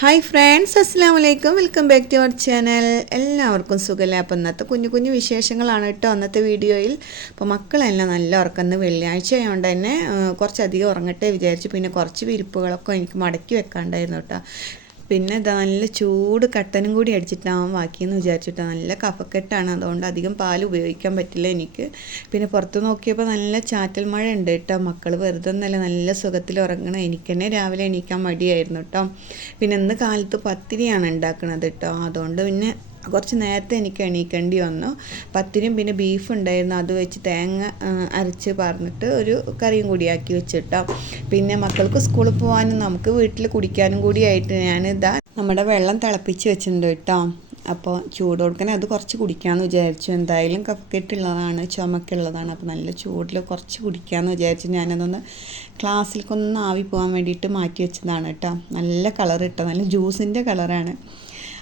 Hi friends അസ്സാം വലൈക്കും welcome back to our channel എല്ലാവർക്കും സുഖമല്ലേ അപ്പം ഇന്നത്തെ കുഞ്ഞു കുഞ്ഞു വിശേഷങ്ങളാണ് കേട്ടോ അന്നത്തെ വീഡിയോയിൽ. അപ്പോൾ മക്കളെല്ലാം നല്ല ഉറക്കുന്ന വെള്ളിയാഴ്ച ആയതുകൊണ്ട് തന്നെ കുറച്ചധികം ഉറങ്ങട്ടെ വിചാരിച്ചു പിന്നെ കുറച്ച് വിരിപ്പുകളൊക്കെ എനിക്ക് മടക്കി വെക്കാണ്ടായിരുന്നു കേട്ടോ. പിന്നെ നല്ല ചൂട് കട്ടനും കൂടി അടിച്ചിട്ടാവും ബാക്കിയെന്ന് വിചാരിച്ചിട്ടാണ് നല്ല കഫക്കെട്ടാണ്. അതുകൊണ്ട് അധികം പാൽ ഉപയോഗിക്കാൻ പറ്റില്ല എനിക്ക്. പിന്നെ പുറത്ത് നോക്കിയപ്പോൾ നല്ല ചാറ്റൽ മഴ ഉണ്ട് കേട്ടോ. മക്കൾ വെറുതെ ഒന്നല്ല നല്ല സുഖത്തിൽ ഉറങ്ങണം. എനിക്ക് തന്നെ രാവിലെ എണീക്കാൻ മടിയായിരുന്നു കേട്ടോ. പിന്നെ ഇന്ന് കാലത്ത് പത്തിരിയാണ് ഉണ്ടാക്കുന്നത് കേട്ടോ. അതുകൊണ്ട് പിന്നെ കുറച്ച് നേരത്തെ എനിക്ക് എണീക്കേണ്ടി വന്നു. പത്തിരിയും പിന്നെ ബീഫ് ഉണ്ടായിരുന്നു. അത് വെച്ച് തേങ്ങ അരച്ച് പറഞ്ഞിട്ട് ഒരു കറിയും കൂടി ആക്കി വെച്ചിട്ടോ. പിന്നെ മക്കൾക്ക് സ്കൂളിൽ പോകാനും നമുക്ക് വീട്ടിൽ കുടിക്കാനും കൂടി ആയിട്ട് ഞാനിതാ നമ്മുടെ വെള്ളം തിളപ്പിച്ച് വെച്ചിട്ടുണ്ട് കേട്ടോ. അപ്പോൾ ചൂട് കൊടുക്കാൻ അത് കുറച്ച് കുടിക്കാമെന്ന് വിചാരിച്ചു. എന്തായാലും കഫക്കെട്ടുള്ളതാണ് ചുമക്കുള്ളതാണ്. അപ്പോൾ നല്ല ചൂടിൽ കുറച്ച് കുടിക്കാമെന്ന് വിചാരിച്ചു ഞാനതൊന്ന് ക്ലാസ്സിലേക്കൊന്ന് ആവി പോകാൻ വേണ്ടിയിട്ട് മാറ്റി വെച്ചതാണ് കേട്ടോ. നല്ല കളർ ഇട്ടോ നല്ല ജ്യൂസിന്റെ കളറാണ്.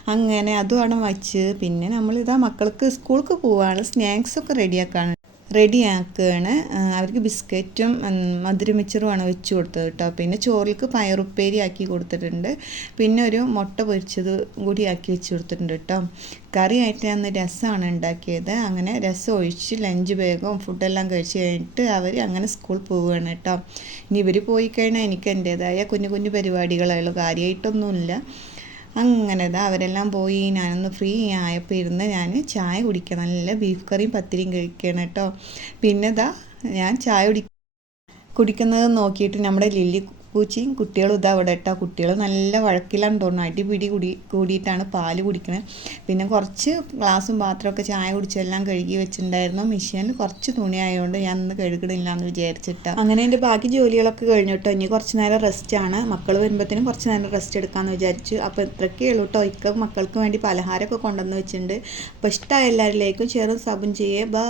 അങ്ങനെ അതുമാണ് വച്ച് പിന്നെ നമ്മളിതാ മക്കൾക്ക് സ്കൂൾക്ക് പോവാണ്. സ്നാക്സൊക്കെ റെഡിയാക്കാണ്. റെഡിയാക്കുകയാണ് അവർക്ക് ബിസ്ക്കറ്റും ഉം, മധുരമിച്ചറുമാണ് വെച്ച് കൊടുത്തത് കേട്ടോ. പിന്നെ ചോറിലേക്ക് പയറുപ്പേരി ആക്കി കൊടുത്തിട്ടുണ്ട്. പിന്നെ ഒരു മുട്ട പൊരിച്ചത് കൂടി ആക്കി വെച്ച് കൊടുത്തിട്ടുണ്ട് കേട്ടോ. കറിയായിട്ട് അന്ന് രസമാണ് ഉണ്ടാക്കിയത്. അങ്ങനെ രസം ഒഴിച്ച് ലഞ്ച് ബാഗും ഫുഡെല്ലാം കഴിച്ച് കഴിഞ്ഞിട്ട് അവർ അങ്ങനെ സ്കൂൾ പോവുകയാണ് കേട്ടോ. ഇനി ഇവർ പോയി കഴിഞ്ഞാൽ എനിക്ക് എന്റേതായ കുഞ്ഞു കുഞ്ഞു പരിപാടികളായുള്ളൂ കാര്യമായിട്ടൊന്നുമില്ല അങ്ങനെ ഇതാ അവരെല്ലാം പോയി ഞാനൊന്ന് ഫ്രീ ആയപ്പോൾ ഇരുന്ന് ഞാൻ ചായ കുടിക്കുക നല്ല ബീഫ് കറിയും പത്തിരിയും കഴിക്കണം കേട്ടോ. പിന്നെ ഇതാ ഞാൻ ചായ കുടി കുടിക്കുന്നത് നോക്കിയിട്ട് നമ്മുടെ ലില്ലി പൂച്ചയും കുട്ടികളും ഇതാ അവിടെ ഇട്ടാ കുട്ടികൾ നല്ല വഴക്കിലാണ് തോന്നുന്നു. അടിപിടി കുടി കൂടിയിട്ടാണ് പാൽ കുടിക്കുന്നത് പിന്നെ കുറച്ച് ഗ്ലാസും പാത്രമൊക്കെ ചായ കുടിച്ചെല്ലാം കഴുകി വെച്ചിട്ടുണ്ടായിരുന്നു. മെഷീനിൽ കുറച്ച് തുണി ആയതുകൊണ്ട് ഞാൻ ഇന്ന് കഴുകണില്ല എന്ന് വിചാരിച്ചിട്ട്. അങ്ങനെ എന്റെ ബാക്കി ജോലികളൊക്കെ കഴിഞ്ഞു കേട്ടോ. ഇനി കുറച്ച് നേരം റെസ്റ്റ് ആണ്. മക്കൾ വരുമ്പോഴത്തേനും കുറച്ച് നേരം റെസ്റ്റ് എടുക്കാമെന്ന് വിചാരിച്ചു. അപ്പോൾ ഇത്രയൊക്കെ ഉള്ളൂ കേട്ടോ. ഇക്ക മക്കൾക്ക് വേണ്ടി പലഹാരമൊക്കെ കൊണ്ടുവന്ന് വെച്ചിട്ടുണ്ട്. അപ്പോൾ ഇഷ്ടമായ എല്ലാവരിലേക്കും. ചെറും സബും ചെയ്യേ. ബൈ